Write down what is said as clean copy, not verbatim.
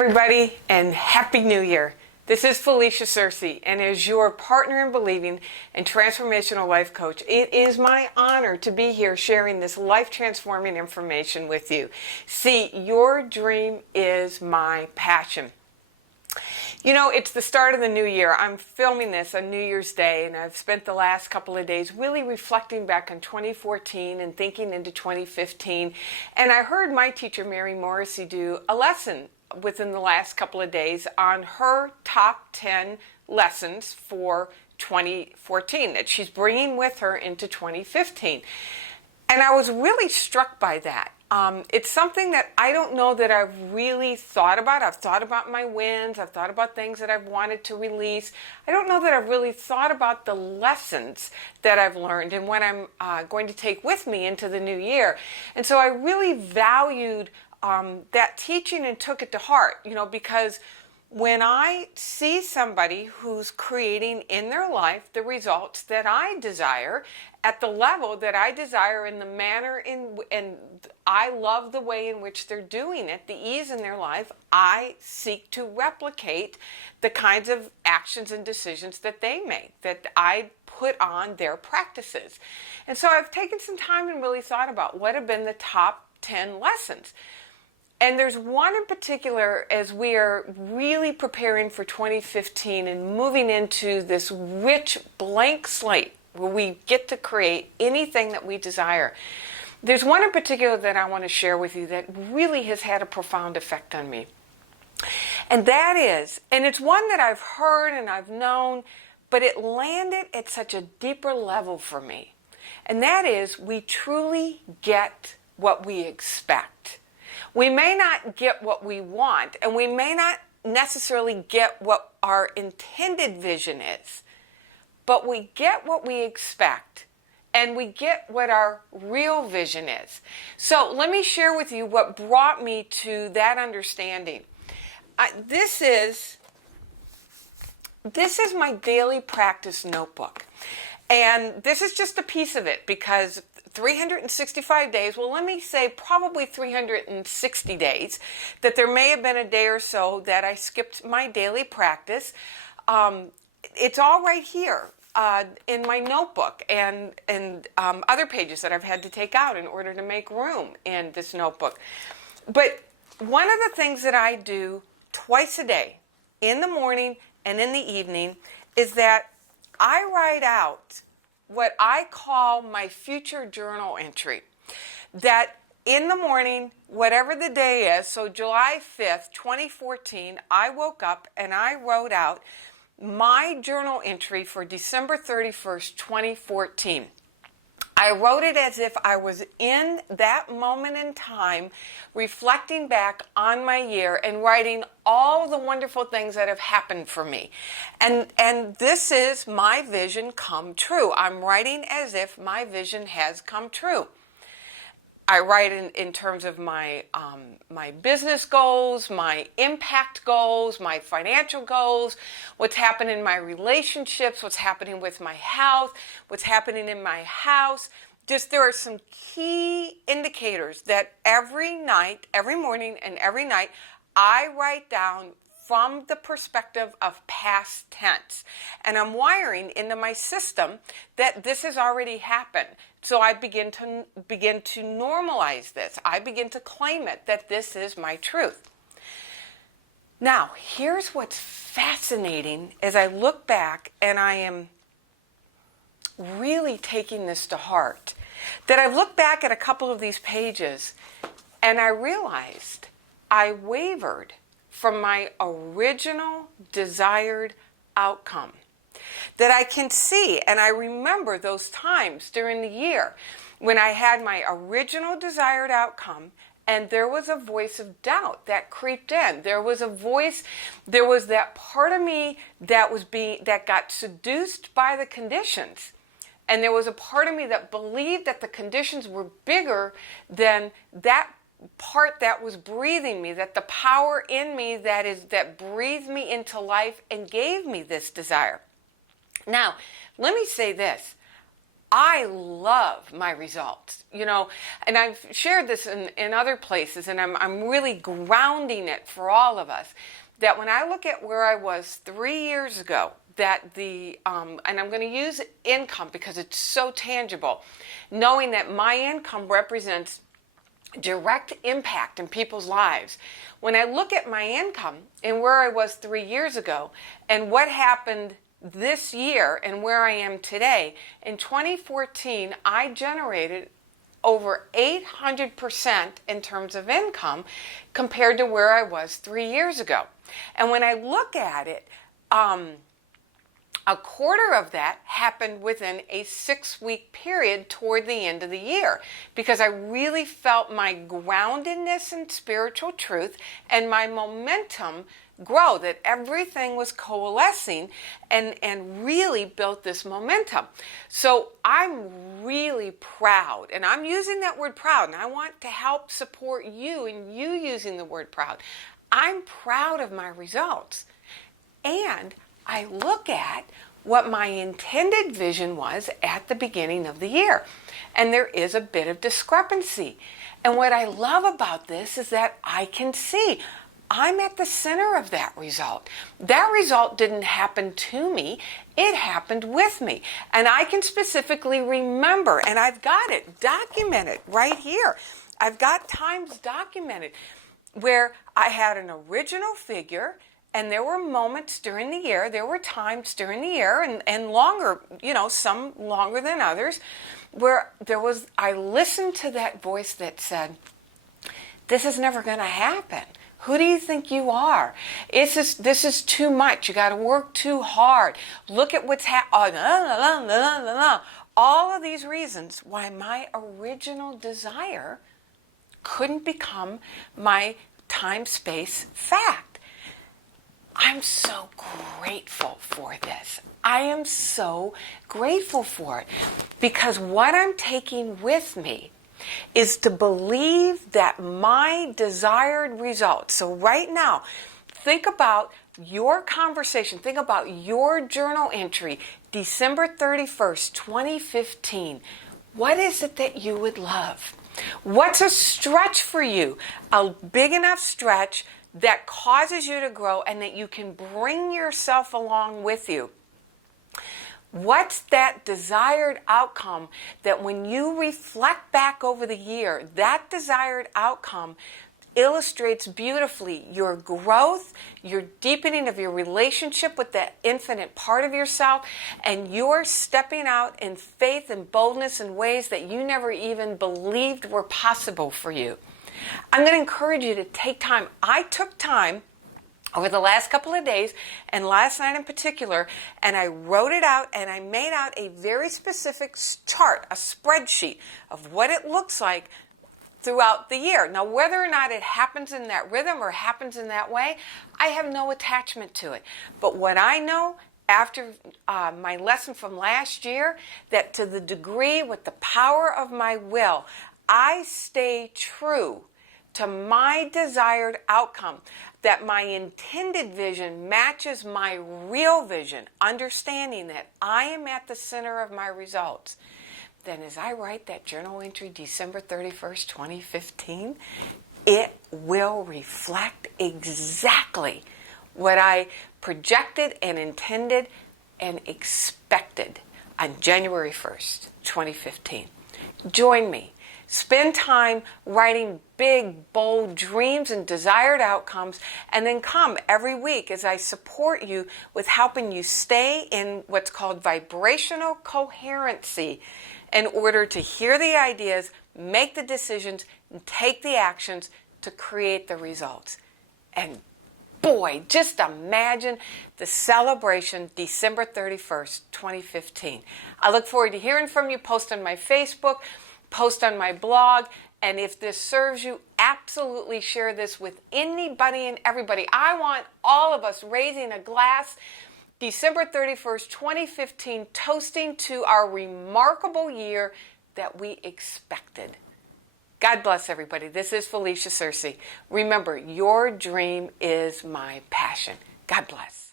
everybody, and Happy New Year. This is Felicia Searcy, and as your partner in believing and transformational life coach, it is my honor to be here sharing this life-transforming information with you. See, your dream is my passion. You know, it's the start of the new year. I'm filming this on New Year's Day, and I've spent the last couple of days really reflecting back on 2014 and thinking into 2015. And I heard my teacher, Mary Morrissey, do a lesson within the last couple of days on her top 10 lessons for 2014 that she's bringing with her into 2015. And I was really struck by that. It's something that I don't know that I've really thought about. I've thought about my wins. I've thought about things that I've wanted to release. I don't know that I've really thought about the lessons that I've learned and what I'm going to take with me into the new year. And so I really valued that teaching and took it to heart, you know, because when I see somebody who's creating in their life the results that I desire at the level that I desire in the manner and I love the way in which they're doing it, the ease in their life, I seek to replicate the kinds of actions and decisions that they make, that I put on their practices. And so I've taken some time and really thought about what have been the top 10 lessons. And there's one in particular as we are really preparing for 2015 and moving into this rich blank slate where we get to create anything that we desire. There's one in particular that I want to share with you that really has had a profound effect on me. And that is, and it's one that I've heard and I've known, but it landed at such a deeper level for me. And that is, we truly get what we expect. We may not get what we want, and we may not necessarily get what our intended vision is, but we get what we expect, and we get what our real vision is. So let me share with you what brought me to that understanding. This is my daily practice notebook. And this is just a piece of it because 365 days, well, let me say probably 360 days, that there may have been a day or so that I skipped my daily practice. It's all right here in my notebook and other pages that I've had to take out in order to make room in this notebook. But one of the things that I do twice a day, in the morning and in the evening, is that I write out what I call my future journal entry. That in the morning, whatever the day is, so July 5th, 2014, I woke up and I wrote out my journal entry for December 31st, 2014. I wrote it as if I was in that moment in time, reflecting back on my year and writing all the wonderful things that have happened for me. And this is my vision come true. I'm writing as if my vision has come true. I write in terms of my business goals, my impact goals, my financial goals, what's happening in my relationships, what's happening with my health, what's happening in my house. Just there are some key indicators that every night, every morning and every night, I write down from the perspective of past tense. And I'm wiring into my system that this has already happened. So I begin to normalize this. I begin to claim it, that this is my truth. Now, here's what's fascinating as I look back and I am really taking this to heart. That I look back at a couple of these pages and I realized I wavered from my original desired outcome. That I can see, and I remember those times during the year when I had my original desired outcome and there was a voice of doubt that creeped in. There was a voice, there was that part of me that got seduced by the conditions. And there was a part of me that believed that the conditions were bigger than that part that was breathing me, that the power in me that breathed me into life and gave me this desire. Now, let me say this. I love my results, and I've shared this in other places, and I'm really grounding it for all of us, that when I look at where I was 3 years ago, that and I'm going to use income because it's so tangible, knowing that my income represents direct impact in people's lives. When I look at my income and where I was 3 years ago and what happened this year and where I am today, in 2014, I generated over 800% in terms of income compared to where I was 3 years ago. And when I look at it, a quarter of that happened within a 6-week period toward the end of the year, because I really felt my groundedness in spiritual truth and my momentum grow, that everything was coalescing and really built this momentum. So I'm really proud, and I'm using that word proud, and I want to help support you in you using the word proud. I'm proud of my results. And I look at what my intended vision was at the beginning of the year. And there is a bit of discrepancy. And what I love about this is that I can see I'm at the center of that result. That result didn't happen to me. It happened with me. And I can specifically remember, and I've got it documented right here. I've got times documented where I had an original figure, and there were moments during the year, there were times during the year, and longer, some longer than others, where I listened to that voice that said, this is never going to happen. Who do you think you are? This is too much. You got to work too hard. Look at what's happening. All of these reasons why my original desire couldn't become my time-space fact. I'm so grateful for this. I am so grateful for it, because what I'm taking with me is to believe that my desired results. So right now, think about your conversation. Think about your journal entry, December 31st, 2015. What is it that you would love? What's a stretch for you? A big enough stretch that causes you to grow and that you can bring yourself along with you. What's that desired outcome that when you reflect back over the year, that desired outcome illustrates beautifully your growth, your deepening of your relationship with that infinite part of yourself, and you're stepping out in faith and boldness in ways that you never even believed were possible for you. I'm going to encourage you to take time. I took time over the last couple of days, and last night in particular, and I wrote it out, and I made out a very specific chart, a spreadsheet of what it looks like throughout the year. Now, whether or not it happens in that rhythm or happens in that way, I have no attachment to it. But what I know after my lesson from last year, that to the degree with the power of my will, I stay true to my desired outcome, that my intended vision matches my real vision, understanding that I am at the center of my results, then as I write that journal entry December 31st, 2015, it will reflect exactly what I projected and intended and expected on January 1st, 2015. Join me. Spend time writing big, bold dreams and desired outcomes, and then come every week as I support you with helping you stay in what's called vibrational coherency in order to hear the ideas, make the decisions, and take the actions to create the results. And boy, just imagine the celebration December 31st, 2015. I look forward to hearing from you. Post on my Facebook, post on my blog, and if this serves you, absolutely share this with anybody and everybody. I want all of us raising a glass December 31st, 2015, toasting to our remarkable year that we expected. God bless everybody. This is Felicia Searcy. Remember, your dream is my passion. God bless.